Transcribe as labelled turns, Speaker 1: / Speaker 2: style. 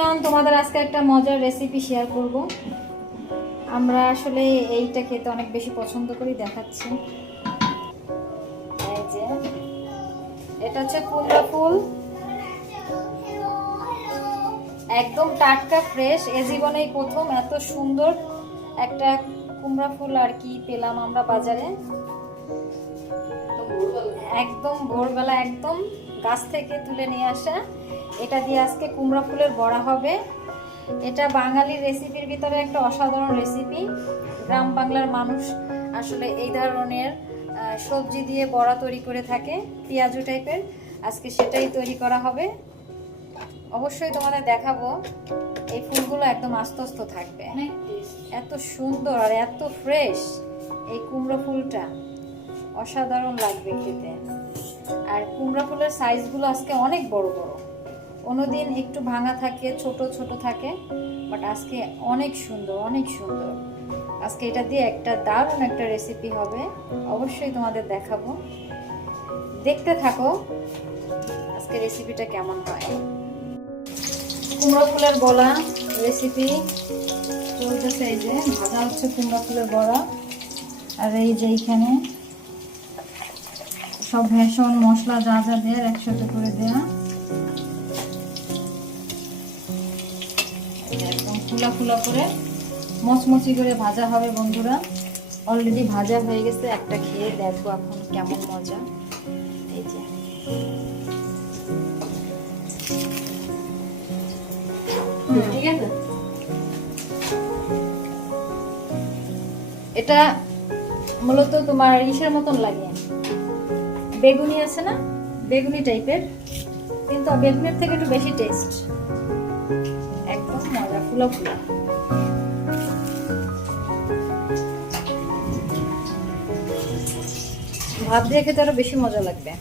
Speaker 1: তোমাদের আজকে একটা মজার রেসিপি শেয়ার করব। আমরা আসলে এইটা খেতে অনেক বেশি পছন্দ করি, দেখাচ্ছি। এই যে, এটা হচ্ছে কুমড়া ফুল। একদম টাটকা ফ্রেশ এ জীবনেই প্রথম, এত সুন্দর একটা কুমড়া ফুল আর কি পেলাম আমরা বাজারে। একদম ভোরবেলা একদম গাছ থেকে তুলে নিয়ে আসা। এটা দিয়ে আজকে কুমড়া ফুলের বড়া হবে। এটা বাঙালি রেসিপির ভিতরে একটা অসাধারণ রেসিপি। গ্রাম বাংলার মানুষ আসলে এই ধরনের সবজি দিয়ে বড়া তৈরি করে থাকে পেঁয়াজু টাইপের। আজকে সেটাই তৈরি করা হবে। অবশ্যই তোমাদের দেখাবো এই ফুলগুলো একদম আস্তে আস্তে থাকবে এত সুন্দর আর এত ফ্রেশ এই কুমড়ো ফুলটা। অসাধারণ লাগবে খেতে। আর কুমড়া ফুলের সাইজগুলো আজকে অনেক বড় বড়। অন্যদিন একটু ভাঙা থাকে, ছোট ছোট থাকে বাট আজকে অনেক সুন্দর অনেক সুন্দর। আজকে এটা দিয়ে একটা দারুণ একটা রেসিপি হবে, অবশ্যই তোমাদের দেখাবো। দেখতে থাকো আজকে রেসিপিটা কেমন হয়। কুমড়ো ফুলের বলা রেসিপি চলতেছে এই যে, ভাজা হচ্ছে কুমড়া ফুলের বড়া। আর এই যে এইখানে সব ভেষণ মশলা যা যা দেওয়ার একসাথে করে দেয়া। ফুলা ফুলা করে মচমচি করে ভাজা হবে বন্ধুরা। অলরেডি ভাজা হয়ে গেছে একটা খেয়ে দেখো এখন কেমন মজা। এই যে।
Speaker 2: ঠিক আছে?
Speaker 1: এটা মূলত তোমার ইসের মতন লাগে। বেগুনি আছে না? বেগুনি টাইপের কিন্তু বেগুনের থেকে একটু বেশি টেস্ট ফুলা ফুলা ভাত দিয়ে খেতে আরও বেশি মজা লাগবে।